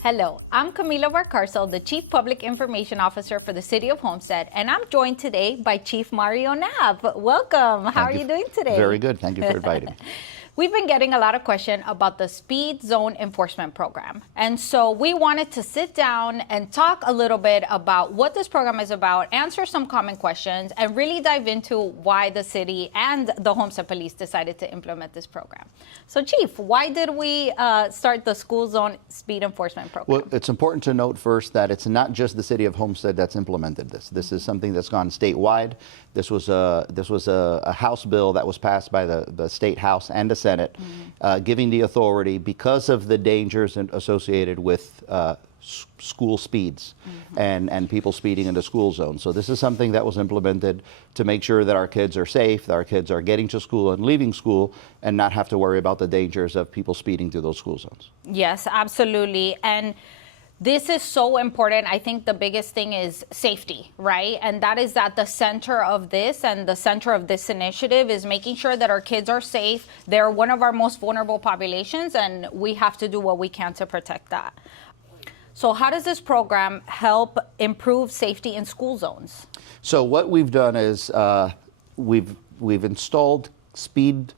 Hello, I'm Camila Varcarcel, the Chief Public Information Officer for the City of Homestead, and I'm joined today by Chief Mario Knapp. Welcome. How are you doing today? Very good. Thank you for inviting me. We've been getting a lot of questions about the speed zone enforcement program. And so we wanted to sit down and talk a little bit about what this program is about, answer some common questions, and really dive into why the city and the Homestead Police decided to implement this program. So Chief, why did we start the school zone speed enforcement program? Well, it's important to note first that it's not just the city of Homestead that's implemented this. This is something that's gone statewide. This was a House bill that was passed by the State House and the Senate, giving the authority, because of the dangers associated with school speeds and people speeding in the school zone. So this is something that was implemented to make sure that our kids are safe, that our kids are getting to school and leaving school, and not have to worry about the dangers of people speeding through those school zones. Yes, absolutely. And this is so important. I think the biggest thing is safety, right? And that is at the center of this, and the center of this initiative is making sure that our kids are safe. They're one of our most vulnerable populations, and we have to do what we can to protect that. So how does this program help improve safety in school zones? So what we've done is we've installed speed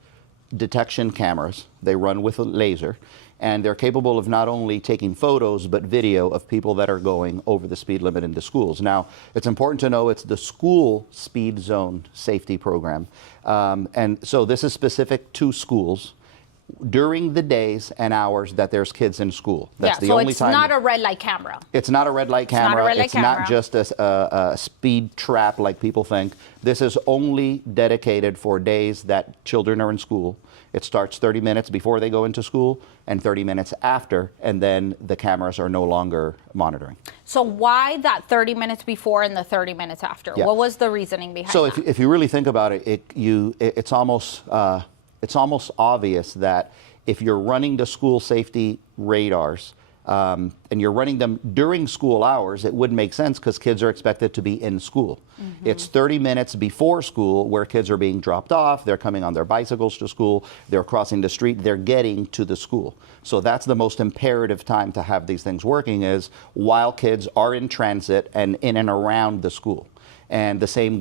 detection cameras. They run with a laser, and they're capable of not only taking photos but video of people that are going over the speed limit in the schools. Now, it's important to know it's the school speed zone safety program, and so this is specific to schools during the days and hours that there's kids in school. That's the only time. So it's not a red light camera. It's not a red light camera. It's not just a speed trap like people think. This is only dedicated for days that children are in school. It starts 30 minutes before they go into school and 30 minutes after, and then the cameras are no longer monitoring. So why that 30 minutes before and the 30 minutes after? Yeah. What was the reasoning behind that? So if you really think about it, it's almost obvious that if you're running the school safety radars and you're running them during school hours, it would make sense because kids are expected to be in school. It's 30 minutes before school where kids are being dropped off, they're coming on their bicycles to school, they're crossing the street, they're getting to the school. So that's the most imperative time to have these things working, is while kids are in transit and in and around the school. And the same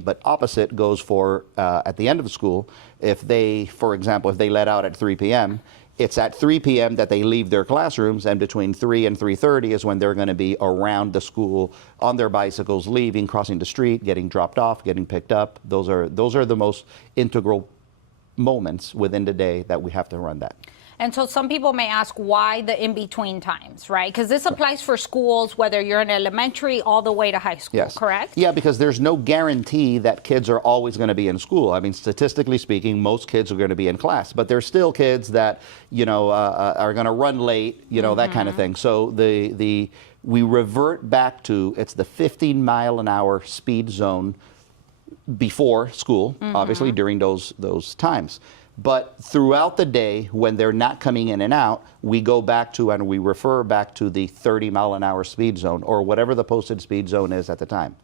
but opposite goes for at the end of the school. If they, for example, if they let out at 3 p.m., it's at 3 p.m. that they leave their classrooms, and between 3 and 3:30 is when they're going to be around the school on their bicycles, leaving, crossing the street, getting dropped off, getting picked up. Those are the most integral moments within the day that we have to run that. And so some people may ask, why the in-between times, right? Because this applies for schools, whether you're in elementary all the way to high school, correct? Yeah, because there's no guarantee that kids are always going to be in school. I mean, statistically speaking, most kids are going to be in class, but there's still kids that, are going to run late, that kind of thing. So we revert back to, it's the 15-mile-an-hour speed zone before school, obviously during those times. But throughout the day, when they're not coming in and out, we go back to and we refer back to the 30-mile-an-hour speed zone, or whatever the posted speed zone is at the time.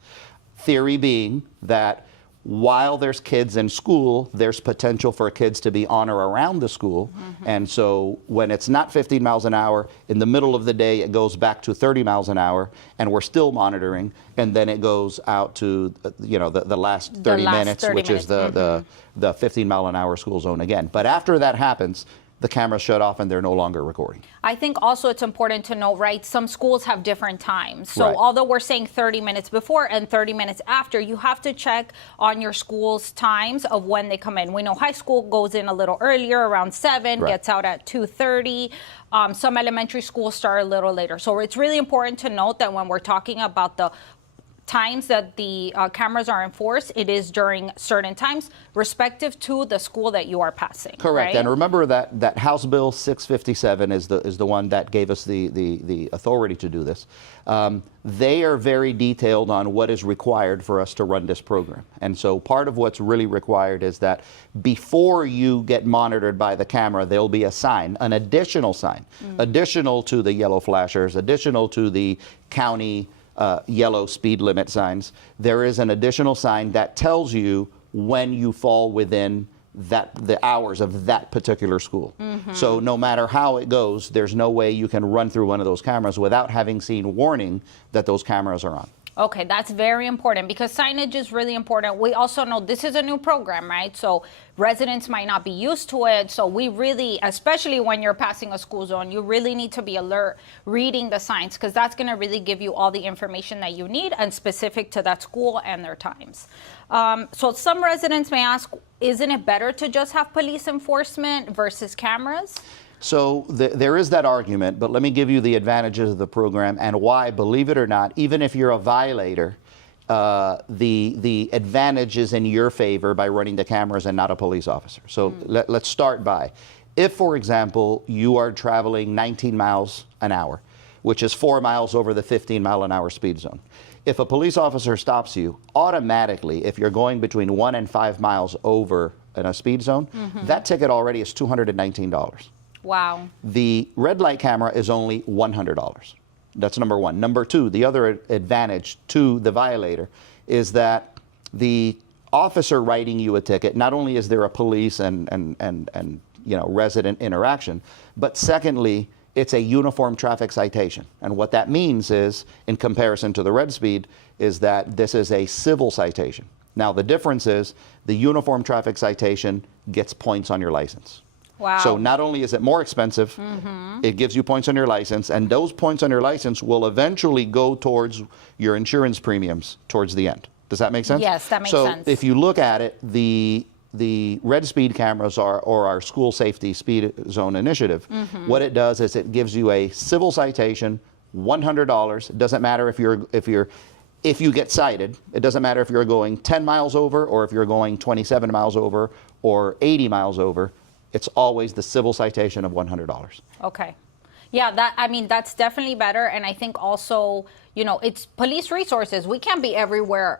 Theory being that while there's kids in school, there's potential for kids to be on or around the school. And so when it's not 15 miles an hour, in the middle of the day, it goes back to 30 miles an hour, and we're still monitoring. And then it goes out to, the last 30 minutes, which is the 15-mile-an-hour school zone again. But after that happens, the cameras shut off and they're no longer recording. I think also it's important to note, right, some schools have different times. So although we're saying 30 minutes before and 30 minutes after, you have to check on your school's times of when they come in. We know high school goes in a little earlier, around 7, gets out at 2:30. Some elementary schools start a little later. So it's really important to note that when we're talking about the times that the cameras are enforced, it is during certain times, respective to the school that you are passing. Correct. Right? And remember that House Bill 657 is the one that gave us the authority to do this. They are very detailed on what is required for us to run this program. And so part of what's really required is that before you get monitored by the camera, there'll be a sign, an additional sign, additional to the yellow flashers, additional to the county yellow speed limit signs. There is an additional sign that tells you when you fall within the hours of that particular school. So no matter how it goes, there's no way you can run through one of those cameras without having seen warning that those cameras are on. Okay, that's very important because signage is really important. We also know this is a new program, right? So residents might not be used to it. So we really, especially when you're passing a school zone, you really need to be alert reading the signs because that's going to really give you all the information that you need and specific to that school and their times. So some residents may ask, isn't it better to just have police enforcement versus cameras? So there is that argument, but let me give you the advantages of the program and why, believe it or not, even if you're a violator, the advantage is in your favor by running the cameras and not a police officer. So let's start by, if, for example, you are traveling 19 miles an hour, which is 4 miles over the 15-mile-an-hour speed zone. If a police officer stops you, automatically, if you're going between 1 and 5 miles over in a speed zone, that ticket already is $219. Wow. The red light camera is only $100. That's number one. Number two, the other advantage to the violator is that the officer writing you a ticket, not only is there a police and resident interaction, but secondly, it's a uniform traffic citation. And what that means is, in comparison to the red speed, is that this is a civil citation. Now, the difference is the uniform traffic citation gets points on your license. Wow. So not only is it more expensive, it gives you points on your license, and those points on your license will eventually go towards your insurance premiums towards the end. Does that make sense? Yes, that makes sense. So if you look at it, the red speed cameras or our school safety speed zone initiative, what it does is it gives you a civil citation, $100. It doesn't matter if you get cited. It doesn't matter if you're going 10 miles over or if you're going 27 miles over or 80 miles over. It's always the civil citation of $100. Okay. Yeah, that's definitely better. And I think also, it's police resources. We can't be everywhere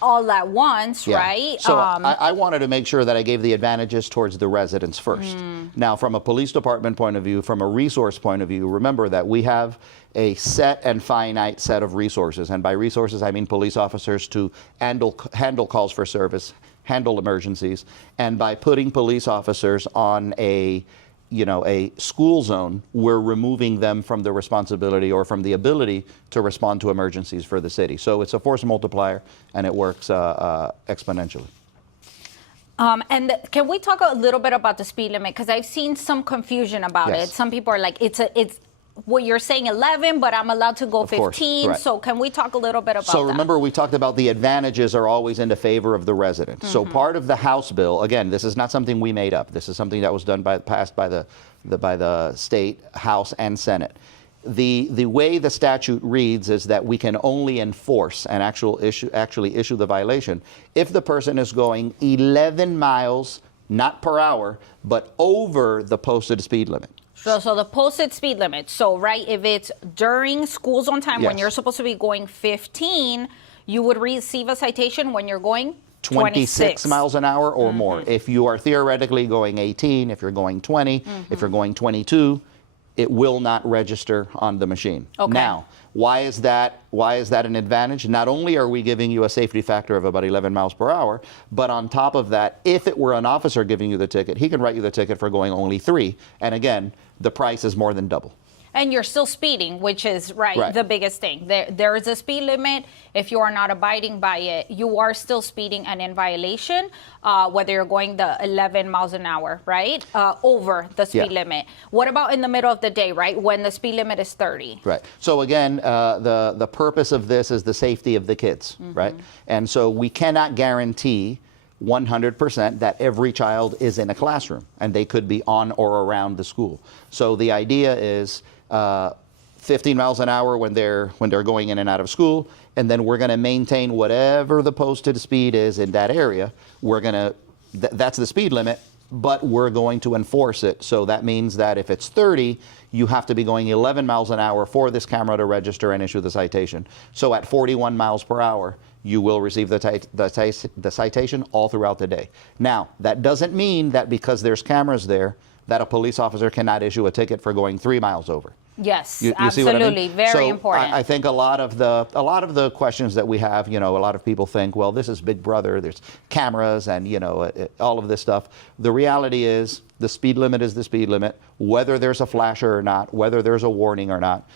all at once, right? So I wanted to make sure that I gave the advantages towards the residents first. Now, from a police department point of view, from a resource point of view, remember that we have a set and finite set of resources. And by resources, I mean police officers to handle calls for service, handle emergencies, and by putting police officers on a school zone, we're removing them from the responsibility or from the ability to respond to emergencies for the city. So it's a force multiplier, and it works exponentially. And can we talk a little bit about the speed limit? Because I've seen some confusion about it. Some people are like, it's what you're saying 11, but I'm allowed to go 15. Right. So can we talk a little bit about that? So remember, we talked about the advantages are always in the favor of the resident. So part of the House bill, again, this is not something we made up. This is something that was passed by the state, House, and Senate. The way the statute reads is that we can only enforce and actually issue the violation if the person is going 11 miles, not per hour, but over the posted speed limit. So the posted speed limit. So, right, if it's during school zone time when you're supposed to be going 15, you would receive a citation when you're going 26 miles an hour or more. If you are theoretically going 18, if you're going 20, if you're going 22, it will not register on the machine. Okay. Now, why is that an advantage? Not only are we giving you a safety factor of about 11 miles per hour, but on top of that, if it were an officer giving you the ticket, he can write you the ticket for going only 3. And again, the price is more than double. And you're still speeding, which is the biggest thing. There is a speed limit. If you are not abiding by it, you are still speeding and in violation, whether you're going the 11 miles an hour, right, over the speed limit. What about in the middle of the day, right, when the speed limit is 30? Right. So again, the purpose of this is the safety of the kids, right? And so we cannot guarantee 100% that every child is in a classroom, and they could be on or around the school. So the idea is 15 miles an hour when they're going in and out of school, and then we're going to maintain whatever the posted speed is in that area. We're going to that's the speed limit, but we're going to enforce it. So that means that if it's 30, you have to be going 11 miles an hour for this camera to register and issue the citation. So at 41 miles per hour, you will receive the citation all throughout the day. Now, that doesn't mean that because there's cameras there, that a police officer cannot issue a ticket for going 3 miles over. Yes, You see absolutely. what I mean? Very important. I think a lot of the questions that we have, a lot of people think, well, this is Big Brother, there's cameras and, all of this stuff. The reality is the speed limit is the speed limit, whether there's a flasher or not, whether there's a warning or not.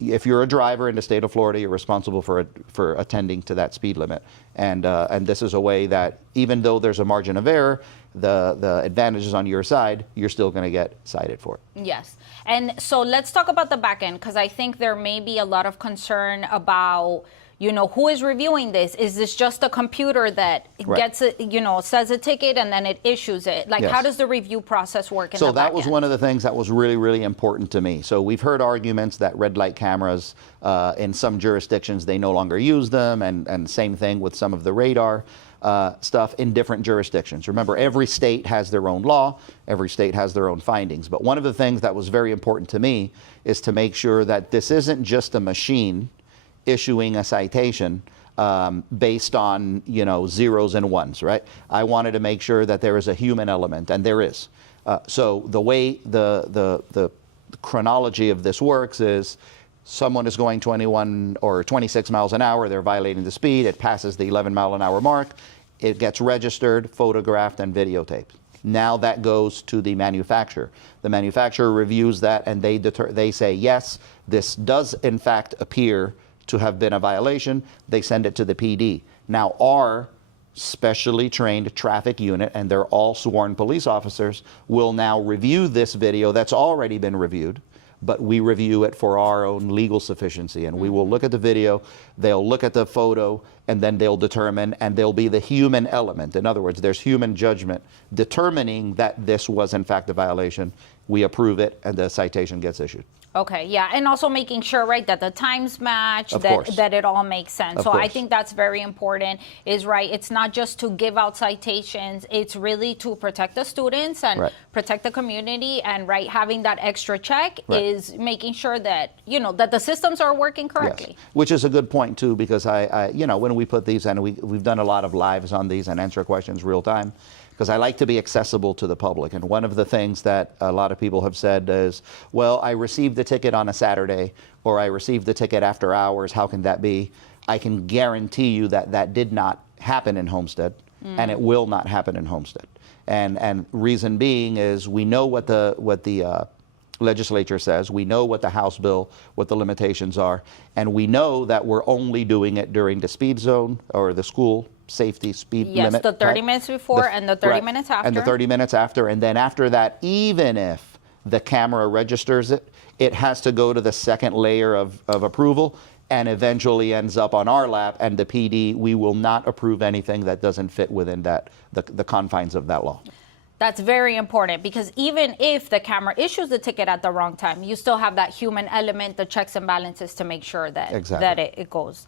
If you're a driver in the state of Florida, you're responsible for attending to that speed limit. And this is a way that even though there's a margin of error, the advantage is on your side, you're still going to get cited for it. Yes. And so let's talk about the back end, because I think there may be a lot of concern about, who is reviewing this? Is this just a computer that gets it, says a ticket and then it issues it? Like, Yes. How does the review process work in So the back that was end? one of the things that was really, really important to me. So we've heard arguments that red light cameras in some jurisdictions, they no longer use them, and same thing with some of the radar stuff in different jurisdictions. Remember, every state has their own law, every state has their own findings. But one of the things that was very important to me is to make sure that this isn't just a machine issuing a citation based on zeros and ones, right? I wanted to make sure that there is a human element, and there is. So the way the chronology of this works is someone is going 21 or 26 miles an hour, they're violating the speed, it passes the 11-mile-an-hour mark, it gets registered, photographed, and videotaped. Now that goes to the manufacturer. The manufacturer reviews that, and they say, yes, this does in fact appear to have been a violation. They send it to the PD. Now our specially trained traffic unit, and they're all sworn police officers, will now review this video that's already been reviewed, but we review it for our own legal sufficiency. And we will look at the video, they'll look at the photo, and then they'll determine, and there'll be the human element. In other words, there's human judgment determining that this was in fact a violation. We approve it, and the citation gets issued. Okay, yeah, and also making sure, right, that the times match, Of that course. that it all makes sense. Of So I course. think that's very important, is right, it's not just to give out citations, it's really to protect the students and Right. protect the community, and right, having that extra check Right. is making sure that, that the systems are working correctly. Yes. Which is a good point too, because I when we put these, and we've done a lot of lives on these and answer questions real time, because I like to be accessible to the public. And one of the things that a lot of people have said is, well, I received the ticket on a Saturday, or I received the ticket after hours. How can that be? I can guarantee you that that did not happen in Homestead, and it will not happen in Homestead. And reason being is we know what the legislature says. We know what the House bill, what the limitations are, and we know that we're only doing it during the speed zone or the school safety speed Yes, limit. the 30 right? minutes before and the 30 minutes after. And the 30 minutes after. And then after that, even if the camera registers it, it has to go to the second layer of approval and eventually ends up on our lap. And the PD, we will not approve anything that doesn't fit within the confines of that law. That's very important, because even if the camera issues the ticket at the wrong time, you still have that human element, the checks and balances to make sure that Exactly. that it goes.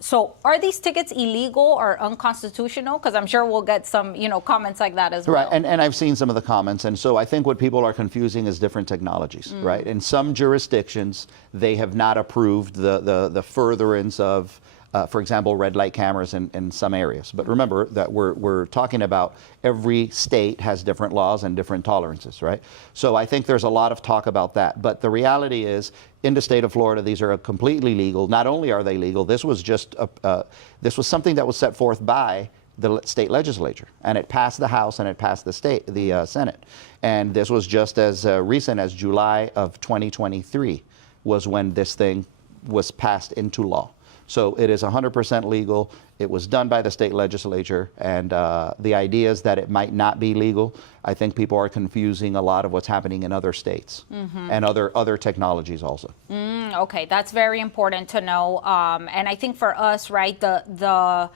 So are these tickets illegal or unconstitutional? Because I'm sure we'll get some comments like that as well. Right, and I've seen some of the comments, and so I think what people are confusing is different technologies, right? In some jurisdictions, they have not approved the furtherance of, for example, red light cameras in some areas. But remember that we're talking about every state has different laws and different tolerances, right? So I think there's a lot of talk about that. But the reality is, in the state of Florida, these are completely legal. Not only are they legal, this was just this was something that was set forth by the state legislature, and it passed the House and it passed the Senate. And this was just as recent as July of 2023 was when this thing was passed into law. So it is 100% legal. It was done by the state legislature, and the idea is that it might not be legal. I think people are confusing a lot of what's happening in other states and other technologies also. Okay, that's very important to know. And I think for us, right, the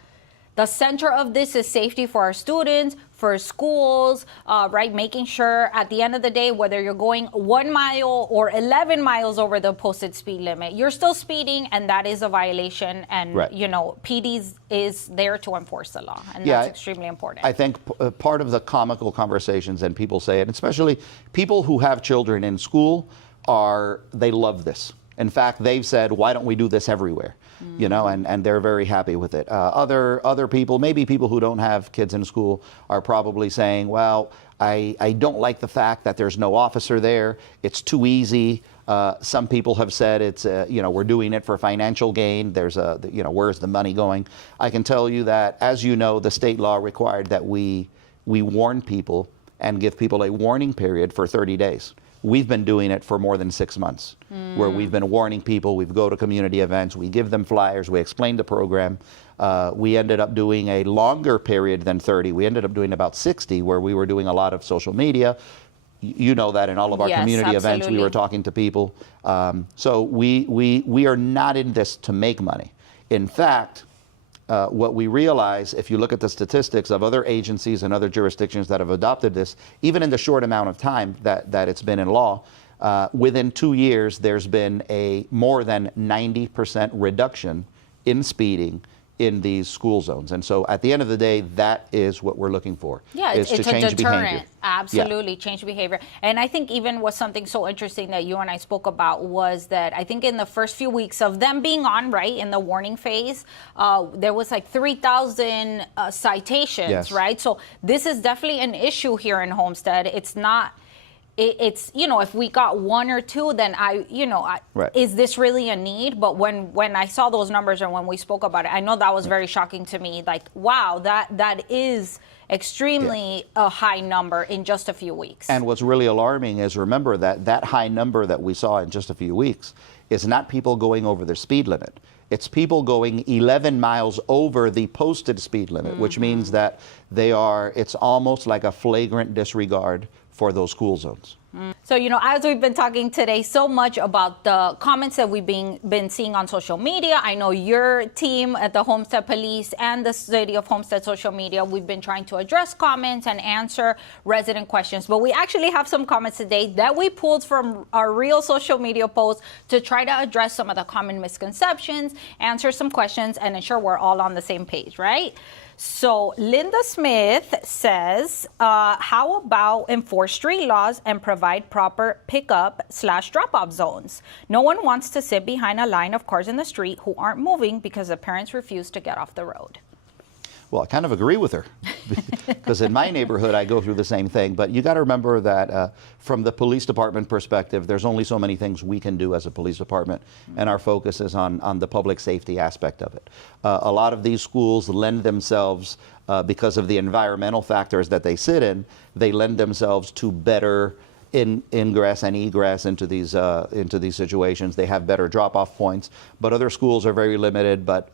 center of this is safety for our students, for schools, right? Making sure at the end of the day, whether you're going 1 mile or 11 miles over the posted speed limit, you're still speeding, and that is a violation. And, Right. PD is there to enforce the law, and Yeah, that's extremely important. I think part of the comical conversations, and people say it, especially people who have children in school, they love this. In fact, they've said, why don't we do this everywhere? And they're very happy with it. Other people, maybe people who don't have kids in school, are probably saying, well, I don't like the fact that there's no officer there. It's too easy. Some people have said it's, we're doing it for financial gain. There's where's the money going? I can tell you that, as you know, the state law required that we warn people and give people a warning period for 30 days. We've been doing it for more than 6 months, where we've been warning people. We go to community events, we give them flyers, we explain the program. We ended up doing a longer period than 30. We ended up doing about 60, where we were doing a lot of social media. You know that in all of our community events, we were talking to people. So we are not in this to make money. In fact, what we realize, if you look at the statistics of other agencies and other jurisdictions that have adopted this, even in the short amount of time that it's been in law, within 2 years, there's been a more than 90% reduction in speeding in these school zones. And so at the end of the day, that is what we're looking for. Yeah, it's a deterrent. Behavior. Absolutely, change behavior. And I think even was something so interesting that you and I spoke about was that I think in the first few weeks of them being on, right, in the warning phase, there was like 3,000 citations, right? So this is definitely an issue here in Homestead. It's not... It's, if we got 1 or 2, then is this really a need? But when I saw those numbers and when we spoke about it, I know that was very shocking to me. Like, wow, that is extremely a high number in just a few weeks. And what's really alarming is, remember that high number that we saw in just a few weeks is not people going over their speed limit. It's people going 11 miles over the posted speed limit, which means that it's almost like a flagrant disregard for those school zones. So, as we've been talking today so much about the comments that we've been seeing on social media, I know your team at the Homestead Police and the City of Homestead social media, we've been trying to address comments and answer resident questions. But we actually have some comments today that we pulled from our real social media posts to try to address some of the common misconceptions, answer some questions, and ensure we're all on the same page, right? So Linda Smith says, how about enforce street laws and provide proper pickup/drop-off zones? No one wants to sit behind a line of cars in the street who aren't moving because the parents refuse to get off the road. Well, I kind of agree with her, because in my neighborhood, I go through the same thing. But you got to remember that from the police department perspective, there's only so many things we can do as a police department, and our focus is on the public safety aspect of it. A lot of these schools lend themselves, because of the environmental factors that they sit in, they lend themselves to better ingress and egress into these situations. They have better drop-off points, but other schools are very limited. But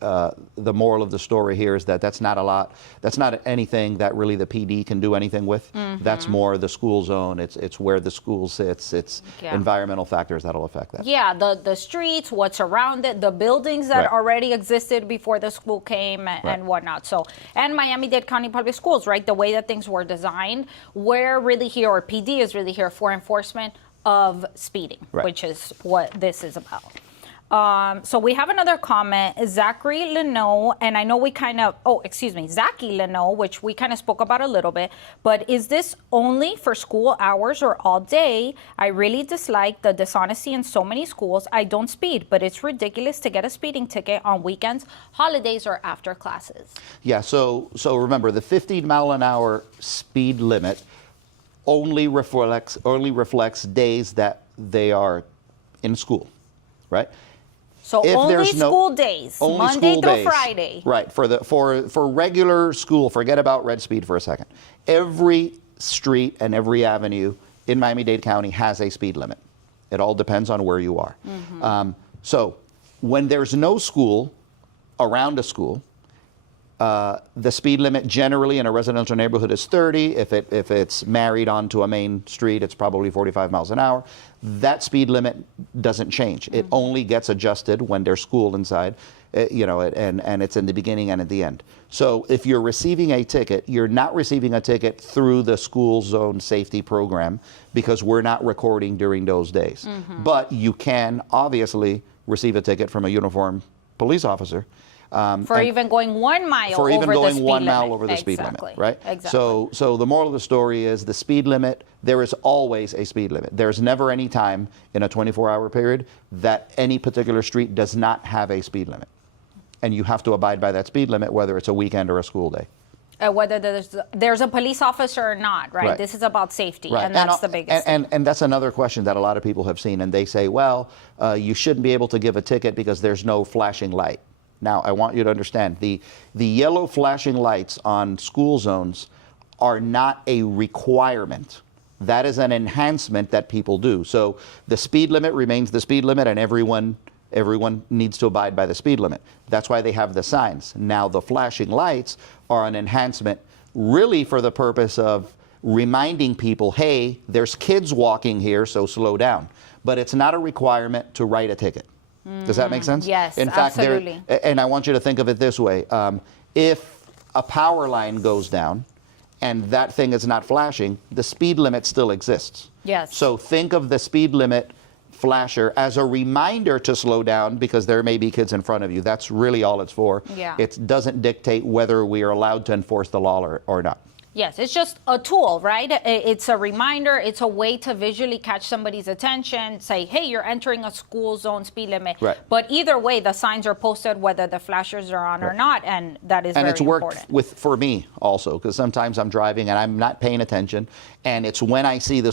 the moral of the story here is that that's not a lot. That's not anything that really the PD can do anything with. That's more the school zone. It's where the school sits. It's environmental factors that'll affect that. Yeah, the streets, what's around it, the buildings that already existed before the school came and whatnot. So, and Miami-Dade County Public Schools, right? The way that things were designed, we're really here, or PD is really here for enforcement of speeding, which is what this is about. So we have another comment, Zachary Leno, and I know we kind of, Zachy Leno, which we kind of spoke about a little bit, but is this only for school hours or all day? I really dislike the dishonesty in so many schools. I don't speed, but it's ridiculous to get a speeding ticket on weekends, holidays, or after classes. Yeah, so remember, the 15 mile an hour speed limit only reflects days that they are in school, right? So only school days, Monday through Friday. Right, for regular school, forget about red speed for a second. Every street and every avenue in Miami-Dade County has a speed limit. It all depends on where you are. So when there's no school around a school, the speed limit generally in a residential neighborhood is 30. If it's married onto a main street, it's probably 45 miles an hour. That speed limit doesn't change. It only gets adjusted when there's school inside, and it's in the beginning and at the end. So if you're receiving a ticket, you're not receiving a ticket through the school zone safety program, because we're not recording during those days. But you can obviously receive a ticket from a uniformed police officer. For even going 1 mile over the speed limit. For even going 1 mile over the speed limit, right? Exactly. So the moral of the story is the speed limit, there is always a speed limit. There's never any time in a 24-hour period that any particular street does not have a speed limit. And you have to abide by that speed limit, whether it's a weekend or a school day. Whether there's a police officer or not, right? This is about safety, and that's the biggest thing. And that's another question that a lot of people have seen, and they say, well, you shouldn't be able to give a ticket because there's no flashing light. Now, I want you to understand, the yellow flashing lights on school zones are not a requirement. That is an enhancement that people do. So the speed limit remains the speed limit, and everyone needs to abide by the speed limit. That's why they have the signs. Now, the flashing lights are an enhancement really for the purpose of reminding people, hey, there's kids walking here, so slow down. But it's not a requirement to write a ticket. Does that make sense? Yes, in fact, absolutely. And I want you to think of it this way. If a power line goes down and that thing is not flashing, the speed limit still exists. Yes. So think of the speed limit flasher as a reminder to slow down because there may be kids in front of you. That's really all it's for. Yeah. It doesn't dictate whether we are allowed to enforce the law or not. Yes, it's just a tool, right? It's a reminder. It's a way to visually catch somebody's attention, say, hey, you're entering a school zone speed limit. Right. But either way, the signs are posted whether the flashers are on or not, and that is very important. And it's worked for me also, because sometimes I'm driving and I'm not paying attention, and it's when I see the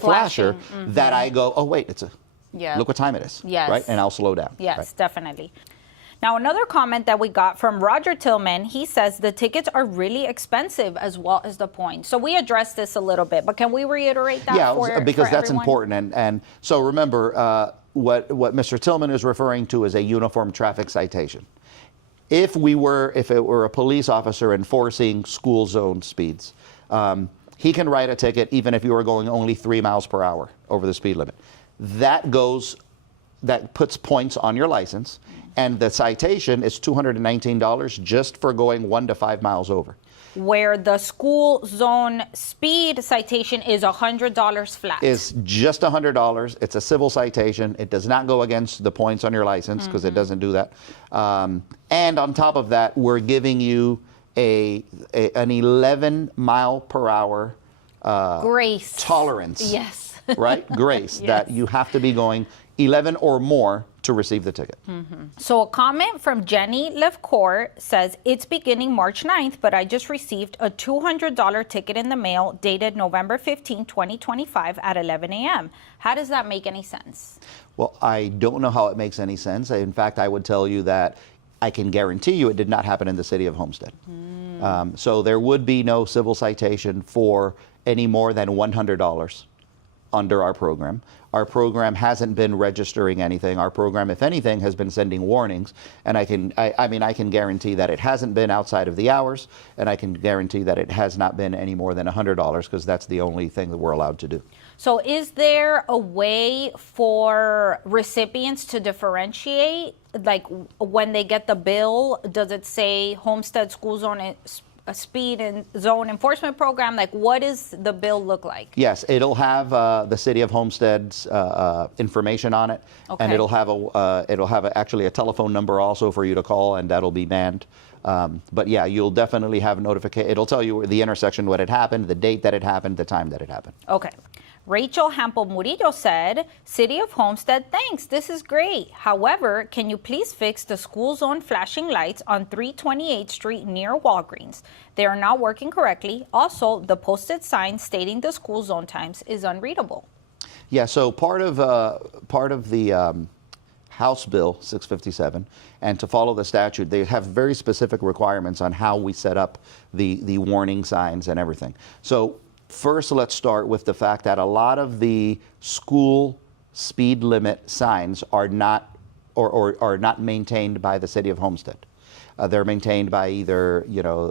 flasher that I go, oh, wait, look what time it is. Yes. Right? And I'll slow down. Yes, right? definitely. Now, another comment that we got from Roger Tillman, he says the tickets are really expensive as well as the points. So we addressed this a little bit, but can we reiterate that because that's everyone? important. And so remember, what Mr. Tillman is referring to is a uniform traffic citation. If it were a police officer enforcing school zone speeds, he can write a ticket even if you were going only 3 miles per hour over the speed limit. That puts points on your license, and the citation is $219 just for going 1 to 5 miles over. Where the school zone speed citation is $100 flat. Is just $100. It's a civil citation. It does not go against the points on your license because it doesn't do that. And on top of that, we're giving you an 11 mile per hour grace tolerance. Yes. Right? Grace. Yes. That you have to be going 11 or more to receive the ticket. So a comment from Jenny Lefcourt says, it's beginning March 9th, but I just received a $200 ticket in the mail dated November 15, 2025 at 11 a.m. How does that make any sense? Well, I don't know how it makes any sense. In fact, I would tell you that I can guarantee you it did not happen in the city of Homestead. So there would be no civil citation for any more than $100 under our program. Our program hasn't been registering anything. Our program, if anything, has been sending warnings. And I can guarantee that it hasn't been outside of the hours, and I can guarantee that it has not been any more than $100 because that's the only thing that we're allowed to do. So is there a way for recipients to differentiate? Like when they get the bill, does it say Homestead School Zone Speed and Zone Enforcement Program? Like, what does the bill look like? Yes, it'll have the City of Homestead's information on it, and it'll have actually a telephone number also for you to call, and that'll be manned. But yeah, you'll definitely have notification. It'll tell you the intersection, what had happened, the date that it happened, the time that it happened. Okay. Rachel Hampel Murillo said, City of Homestead, thanks, this is great. However, can you please fix the school zone flashing lights on 328th Street near Walgreens? They are not working correctly. Also, the posted sign stating the school zone times is unreadable. Yeah, so part of the House Bill 657, and to follow the statute, they have very specific requirements on how we set up the warning signs and everything. So first, let's start with the fact that a lot of the school speed limit signs are not or not maintained by the City of Homestead. They're maintained by either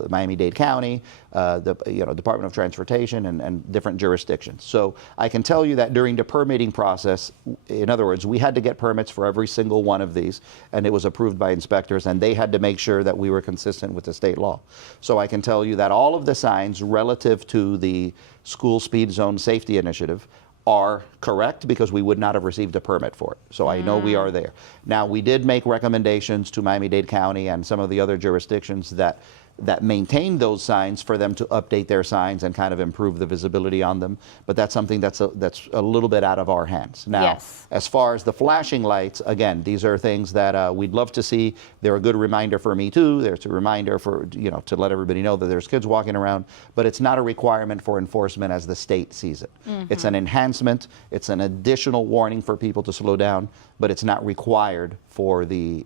Miami-Dade County, the Department of Transportation, and different jurisdictions. So I can tell you that during the permitting process, in other words, we had to get permits for every single one of these, and it was approved by inspectors, and they had to make sure that we were consistent with the state law. So I can tell you that all of the signs relative to the School Speed Zone Safety Initiative are correct because we would not have received a permit for it. So I know we are there. Now, we did make recommendations to Miami-Dade County and some of the other jurisdictions that that maintain those signs for them to update their signs and kind of improve the visibility on them. But that's something that's a little bit out of our hands. Now, Yes. as far as the flashing lights, again, these are things that we'd love to see. They're a good reminder for me too. There's a reminder for, you know, to let everybody know that there's kids walking around, but it's not a requirement for enforcement as the state sees it. It's an enhancement. It's an additional warning for people to slow down, but it's not required for the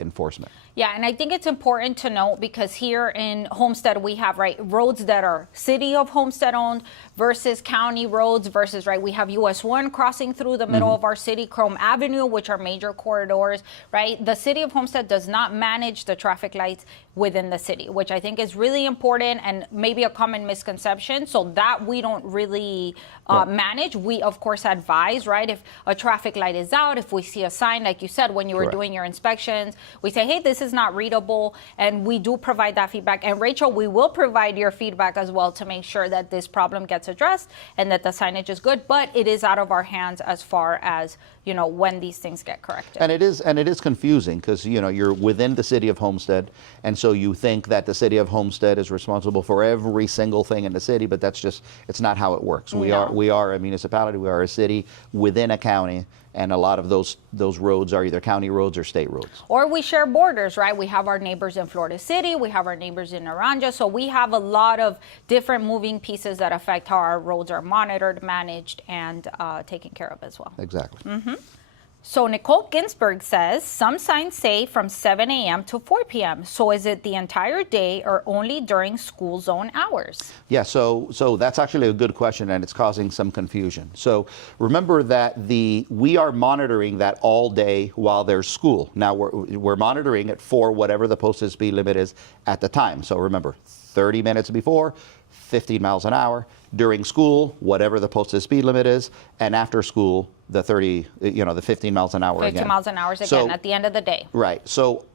enforcement. Yeah, and I think it's important to note, because here in Homestead we have, right, roads that are city of Homestead owned versus county roads versus, right, we have US 1 crossing through the middle of our city, Chrome Avenue, which are major corridors, right? The city of Homestead does not manage the traffic lights within the city, which I think is really important and maybe a common misconception. So that we don't really manage. We, of course, advise, right? If a traffic light is out, if we see a sign, like you said, when you were doing your inspections, we say, hey, this is not readable, and we do provide that feedback. And Rachel, we will provide your feedback as well to make sure that this problem gets addressed and that the signage is good, but it is out of our hands as far as, you know, when these things get corrected. And it is confusing because, you know, you're within the city of Homestead, and so you think that the city of Homestead is responsible for every single thing in the city, but that's just, it's not how it works. We are a municipality, we are a city within a county, and a lot of those roads are either county roads or state roads. Or we share borders, right? We have our neighbors in Florida City, we have our neighbors in Naranja, so we have a lot of different moving pieces that affect how our roads are monitored, managed, and taken care of as well. Exactly. So Nicole Ginsburg says, some signs say from 7 a.m. to 4 p.m. So is it the entire day or only during school zone hours? Yeah, so that's actually a good question, and it's causing some confusion. So remember that we are monitoring that all day while there's school. Now we're monitoring it for whatever the posted speed limit is at the time. So remember, 30 minutes before, 15 miles an hour. During school, whatever the posted speed limit is, and after school, the 15 miles an hour 50 again. miles an hour again So, at the end of the day. Right. So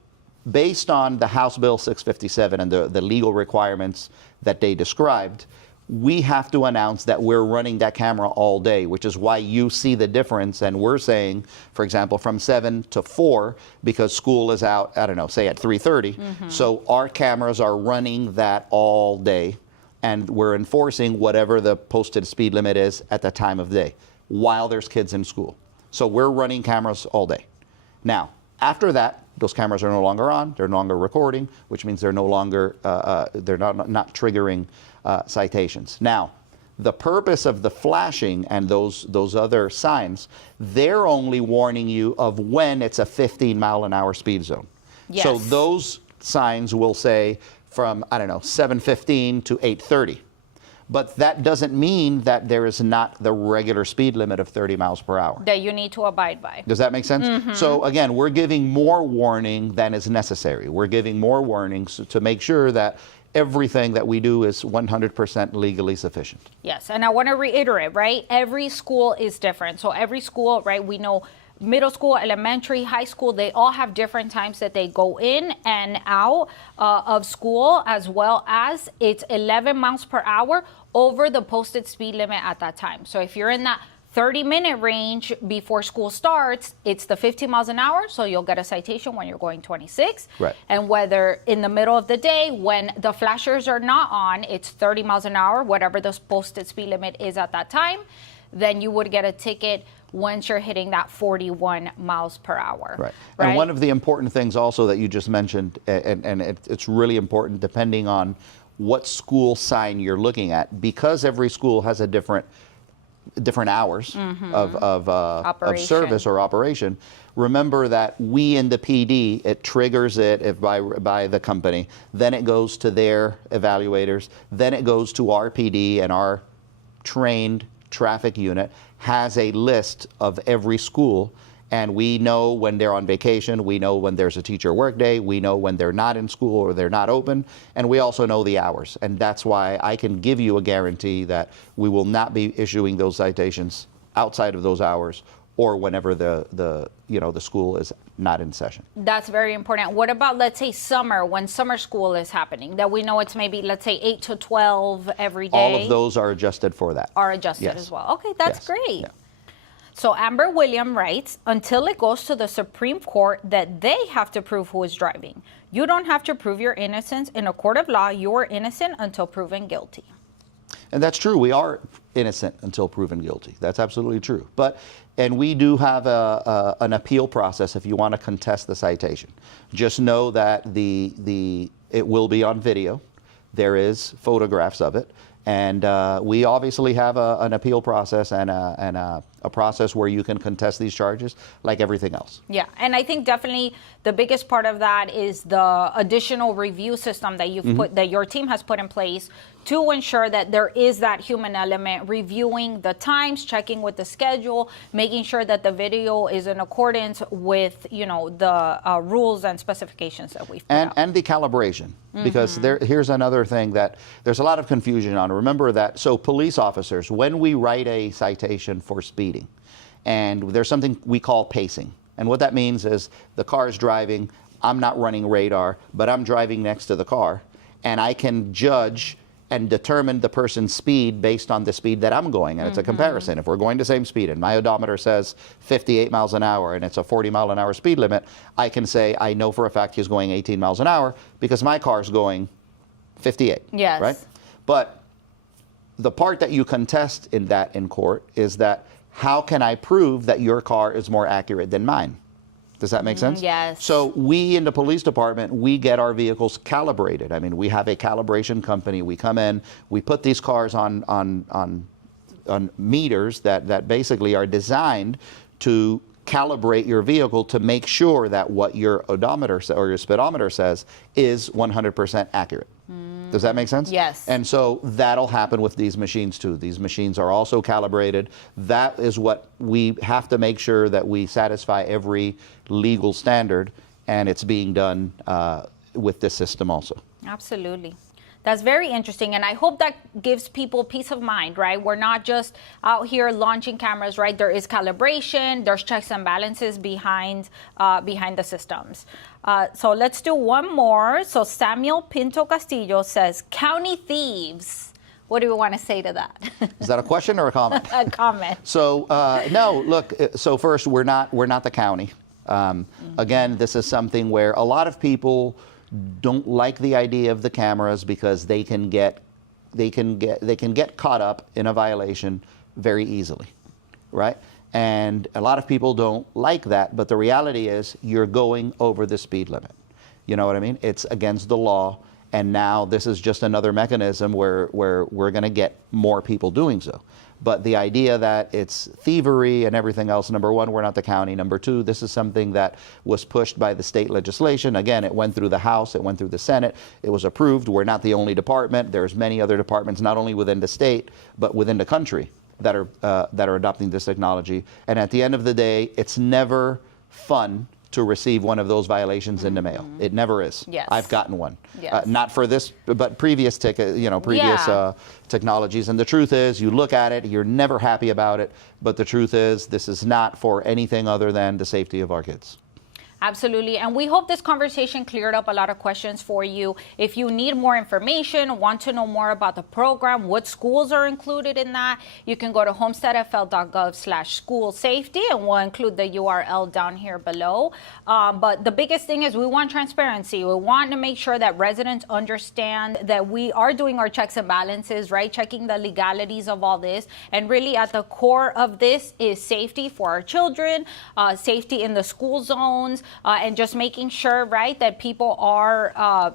based on the House Bill 657 and the legal requirements that they described, we have to announce that we're running that camera all day, which is why you see the difference. And we're saying, for example, from 7 to 4, because school is out, I don't know, say at 3:30. So our cameras are running that all day, and we're enforcing whatever the posted speed limit is at the time of day while there's kids in school. So we're running cameras all day. Now, after that, those cameras are no longer on, they're no longer recording, which means they're no longer, they're not triggering citations. Now, the purpose of the flashing and those other signs, they're only warning you of when it's a 15 mile an hour speed zone. Yes. So those signs will say from, I don't know, 7:15 to 8:30. But that doesn't mean that there is not the regular speed limit of 30 miles per hour. That you need to abide by. Does that make sense? So again, we're giving more warning than is necessary. We're giving more warnings to make sure that everything that we do is 100% legally sufficient. Yes, and I want to reiterate, right? Every school is different. So every school, right, we know middle school, elementary, high school, they all have different times that they go in and out of school, as well as it's 11 miles per hour over the posted speed limit at that time. So if you're in that 30-minute range before school starts, it's the 15 miles an hour, so you'll get a citation when you're going 26. Right. And whether in the middle of the day, when the flashers are not on, it's 30 miles an hour, whatever the posted speed limit is at that time, then you would get a ticket once you're hitting that 41 miles per hour. Right. And one of the important things also that you just mentioned, and it's really important depending on what school sign you're looking at, because every school has a different hours of service or operation. Remember that we in the PD, it triggers it by the company, then it goes to their evaluators, then it goes to our PD, and our trained traffic unit has a list of every school, and we know when they're on vacation, we know when there's a teacher work day, we know when they're not in school or they're not open, and we also know the hours. And that's why I can give you a guarantee that we will not be issuing those citations outside of those hours or whenever the school is not in session. That's very important. What about, let's say, summer, when summer school is happening, that we know it's maybe, let's say, 8 to 12 every day? All of those are adjusted for that. Are adjusted as well. Okay, that's great. Yeah. So Amber William writes, until it goes to the Supreme Court that they have to prove who is driving. You don't have to prove your innocence. In a court of law, you are innocent until proven guilty. And that's true. We are innocent until proven guilty. That's absolutely true. And we do have an appeal process if you want to contest the citation. Just know that it will be on video. There is photographs of it. And we obviously have an appeal process and a process where you can contest these charges like everything else. Yeah, and I think definitely the biggest part of that is the additional review system that you've put, that your team has put in place to ensure that there is that human element, reviewing the times, checking with the schedule, making sure that the video is in accordance with, the rules and specifications that we've put out. And the calibration, because here's another thing that there's a lot of confusion on. Remember that, so police officers, when we write a citation for speeding, and there's something we call pacing. And what that means is the car is driving, I'm not running radar, but I'm driving next to the car, and I can judge and determine the person's speed based on the speed that I'm going. And it's a comparison. If we're going the same speed and my odometer says 58 miles an hour and it's a 40-mile-an-hour speed limit, I can say I know for a fact he's going 18 miles an hour because my car's going 58. Yes. Right? But the part that you contest in court is that how can I prove that your car is more accurate than mine? Does that make sense? Yes. So we in the police department, we get our vehicles calibrated. I mean, we have a calibration company. We come in, we put these cars on meters that basically are designed to calibrate your vehicle to make sure that what your odometer or your speedometer says is 100% accurate. Does that make sense? Yes. And so that'll happen with these machines too. These machines are also calibrated. That is what we have to make sure that we satisfy every legal standard, and it's being done with this system also. Absolutely. That's very interesting, and I hope that gives people peace of mind, right? We're not just out here launching cameras, right? There is calibration, there's checks and balances behind the systems. So let's do one more. So Samuel Pinto Castillo says, county thieves. What do we want to say to that? Is that a question or a comment? A comment. So no, look. So first, we're not the county. Again, this is something where a lot of people don't like the idea of the cameras because they can get caught up in a violation very easily, right? And a lot of people don't like that, but the reality is you're going over the speed limit. You know what I mean? It's against the law, and now this is just another mechanism where we're going to get more people doing so. But the idea that it's thievery and everything else, number one, we're not the county. Number two, this is something that was pushed by the state legislation. Again, it went through the House, it went through the Senate, it was approved. We're not the only department. There's many other departments, not only within the state, but within the country that are adopting this technology. And at the end of the day, it's never fun to receive one of those violations in the mail. It never is. Yes. I've gotten one. Yes. Not for this, but previous technologies. And the truth is, you look at it, you're never happy about it. But the truth is, this is not for anything other than the safety of our kids. Absolutely. And we hope this conversation cleared up a lot of questions for you. If you need more information, want to know more about the program, what schools are included in that, you can go to homesteadfl.gov/school safety, and we'll include the URL down here below. But the biggest thing is we want transparency. We want to make sure that residents understand that we are doing our checks and balances, right? Checking the legalities of all this. And really at the core of this is safety for our children, safety in the school zones, and just making sure, right, that people are,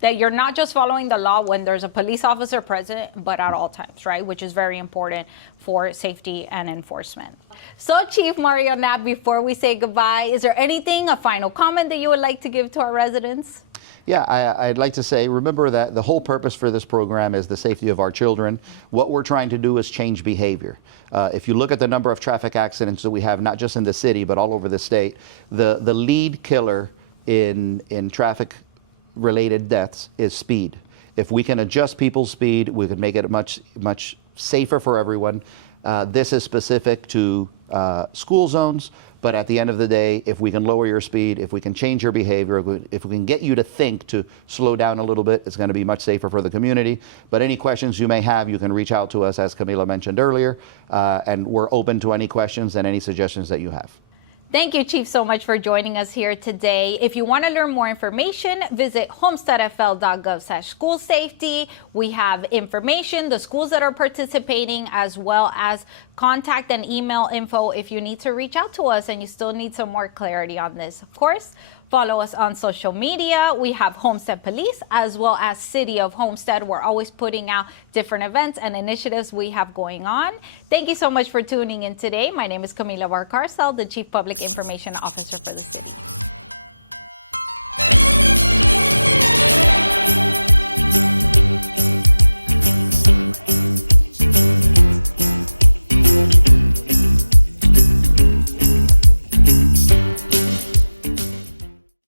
that you're not just following the law when there's a police officer present, but at all times, right, which is very important for safety and enforcement. So, Chief Mario Knapp, before we say goodbye, is there anything, a final comment that you would like to give to our residents? Yeah, I'd like to say, remember that the whole purpose for this program is the safety of our children. What we're trying to do is change behavior. If you look at the number of traffic accidents that we have, not just in the city, but all over the state, the lead killer in traffic-related deaths is speed. If we can adjust people's speed, we could make it much safer for everyone. This is specific to school zones, But at the end of the day, if we can lower your speed, if we can change your behavior, if we can get you to think to slow down a little bit, it's going to be much safer for the community. But any questions you may have, you can reach out to us, as Camila mentioned earlier, and we're open to any questions and any suggestions that you have. Thank you, Chief, so much for joining us here today. If you want to learn more information, visit homesteadfl.gov/school safety. We have information, the schools that are participating, as well as contact and email info if you need to reach out to us and you still need some more clarity on this. Of course, follow us on social media. We have Homestead Police as well as City of Homestead. We're always putting out different events and initiatives we have going on. Thank you so much for tuning in today. My name is Camila Varcarcel, the Chief Public Information Officer for the city.